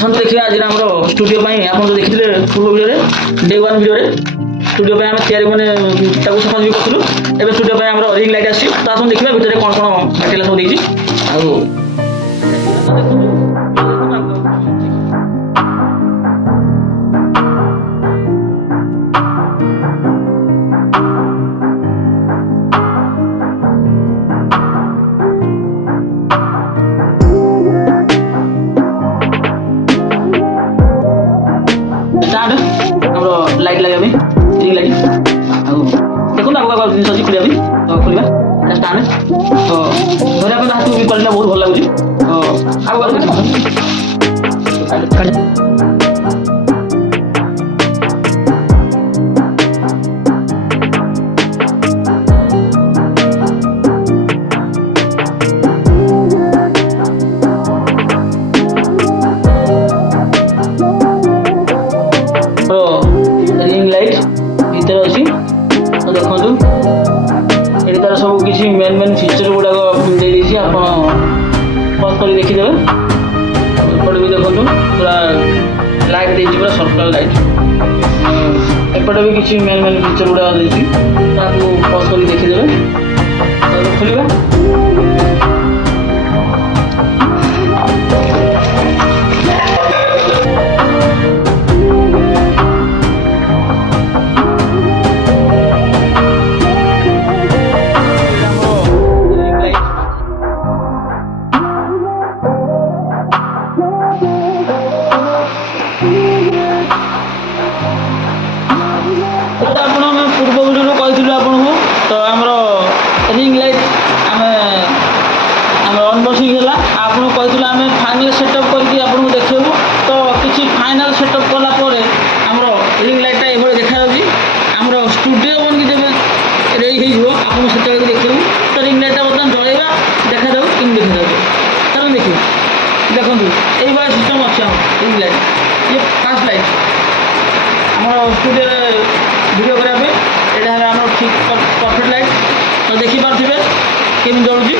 आसतु देखिए आज आम स्टूडियो आप देखते पूर्व भिडियो डे 1 भिडियो स्टूडियो आम तैयारी मैंने सफा करूँ एवं स्टूडियो आम रिंग लाइट आसी तो आसतु देखिए भितर कौन कौन मटेरियल सब देखिए लाइट लगे रिंग लाइट देखो आगे जिन अच्छी खोलिया तो खोलिया स्टार्ट तो धरने हाथ भी पड़े बहुत भल लगे रिंग लाइट भीतर अच्छी तो देखो ये तार सब किसी मेन मेन फीचर गुड़ाक देती आप पज कर देखीदे एपटे भी देखो पूरा लाइट देती पूरा सर्कल लाइट एपटे भी किसी मेन मेन फीचर गुड़ाक देती पज कर देखीदे खोलिए पूर्व वीडियो कही आपको तो आम रिंग लाइट आम अनबॉक्सिंग है आपको कही आम फाइनल सेटअप करके आपको देखू तो किसी फाइनल सेटअप कलापर आम रिंग लाइटा ये देखा आम स्टूडियो बन की जब रेडी हो आपको से देखू तो रिंग लाइटा बर्तमान जलैया देखा जाऊ कि देखा जाऊ चलो देखिए देखो यही भाई सिस्टम अच्छे रिंग लाइट ये फास्ट लाइट आम स्टूडियो वीडियो करने यहाँ ठीक परफेक्ट लाइट तो देखिपे केमी जलुची